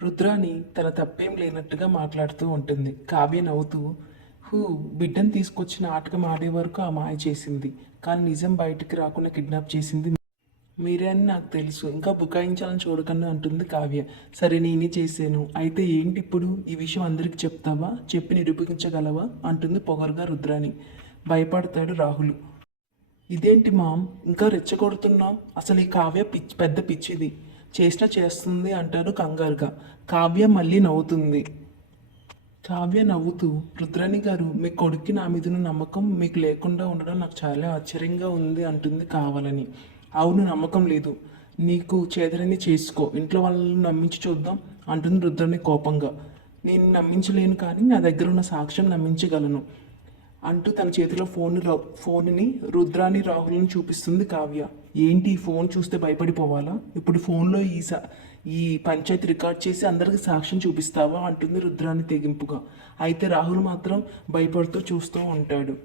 రుద్రాని తన తప్పేం లేనట్టుగా మాట్లాడుతూ ఉంటుంది. కావ్య నవ్వుతూ హూ బిడ్డను తీసుకొచ్చిన ఆటకం ఆడే వరకు ఆ మాయ చేసింది. కానీ నిజం బయటికి రాకుండా కిడ్నాప్ చేసింది మీరే అని నాకు తెలుసు. ఇంకా బుకాయించాలని చూడకుండా అంటుంది కావ్య. సరే నేనే చేశాను. అయితే ఏంటి ఇప్పుడు? ఈ విషయం అందరికి చెప్తావా? చెప్పి నిరూపించగలవా? అంటుంది పొగరుగా రుద్రాని భయపడతాడు రాహుల్. ఇదేంటి మామ్? ఇంకా రెచ్చగొడుతున్నావు? అసలు ఈ కావ్య పిచ్చి పెద్ద పిచ్చిది. చేసినా చేస్తుంది అంటారు కంగారుగా. కావ్య మళ్ళీ నవ్వుతుంది. కావ్య నవ్వుతూ రుద్రాణి గారు మీ కొడుక్కి నా మీద నమ్మకం మీకు లేకుండా ఉండడం నాకు చాలా ఆశ్చర్యంగా ఉంది అంటుంది కావాలని. అవును నమ్మకం లేదు. నీకు చేదరని చేసుకో. ఇంట్లో వాళ్ళని నమ్మించి చూద్దాం అంటుంది రుద్రాణి కోపంగా. నేను నమ్మించలేను కానీ నా దగ్గర ఉన్న సాక్ష్యం నమ్మించగలను. అంటూ తన చేతిలో ఫోన్ ఫోన్ని రుద్రాని రాహుల్ని చూపిస్తుంది కావ్య. ఏంటి ఈ ఫోన్ చూస్తే భయపడిపోవాలా? ఇప్పుడు ఫోన్లో ఈ సా ఈ పంచాయతీ రికార్డ్ చేసి అందరికి సాక్ష్యం చూపిస్తావా? అంటుంది రుద్రాని తెగింపుగా. అయితే రాహుల్ మాత్రం భయపడుతూ చూస్తూ ఉంటాడు.